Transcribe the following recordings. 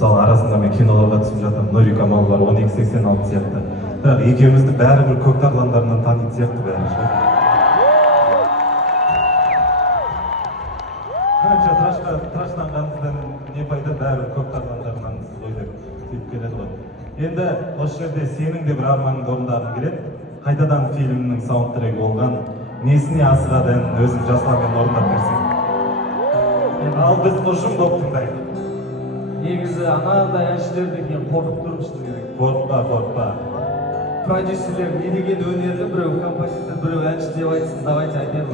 мысалы арасында мен киноларға түсіп жатырмын, Нурика Малбар 1286 сияқты. Бірақ екеумізді бәрібір көк тарландарынан танитын сияқты бәрі ше. Қанша тыраштанғанымыздан не пайда, бәрібір көк тарландарынансыз ғой деп сөйтіп келеді ғой. Енді осы жерде сенің де бір арманыңды орындағым келеді. Қайтадан фильмнің саундтрекі болған Несіне асырады әнін өзің жасұланмен орындап берсең. Ал біз ұжым болып тыңдайық. Негізі анадай әншілерден кейін қорқып тұрмышты керек. Қорықпа. Продюсерлер не деген өнерлі, біреу композитор, біреу әнші деп айтсын, давайте айтайық.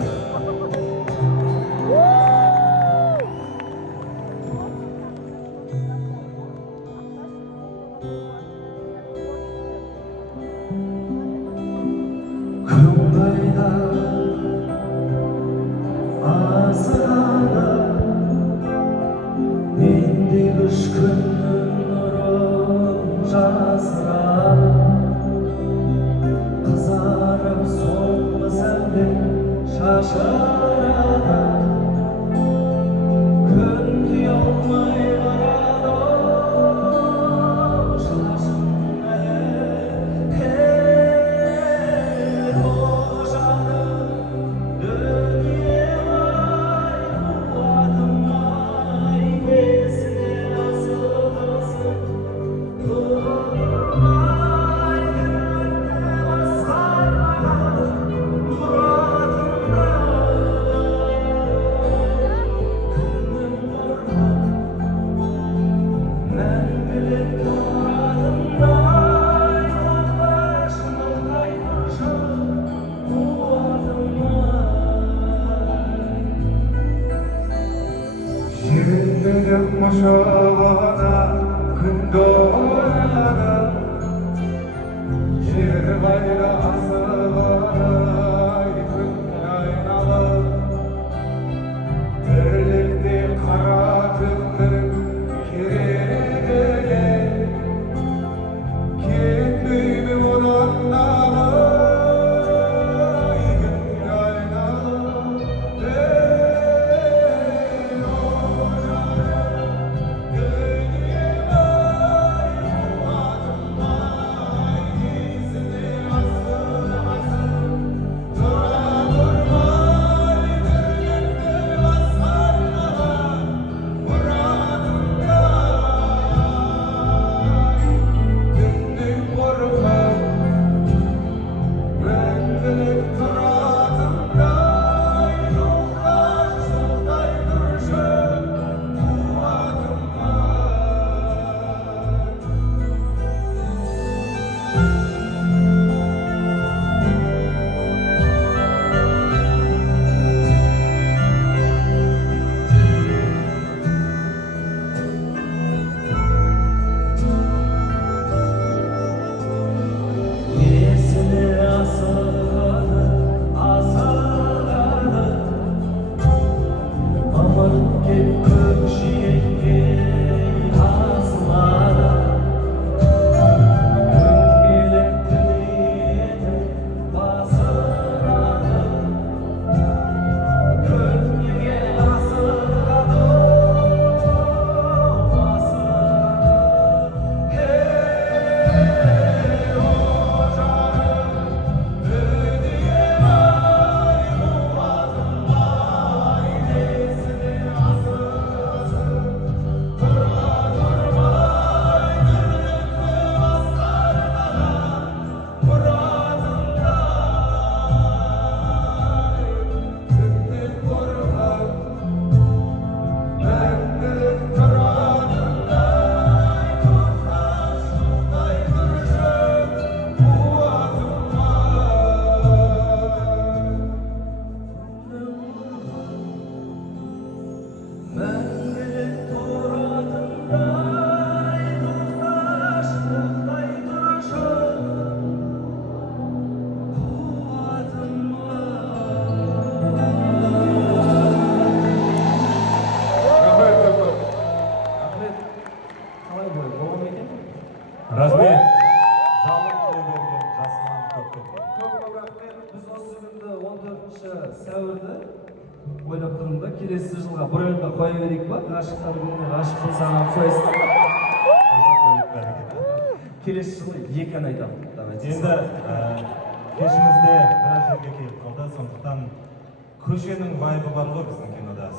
Ойлап тұрмын да, келесі жылға бір ойынға қоя берейік па? Ғашықтар күніне ғашықпын саған фест. келесі жылы 2 ән айтамын. Давайте. енді кешімізде біраз жерге келіп қалды, сондықтан көшенің вайбы бар ғой біздің кинода.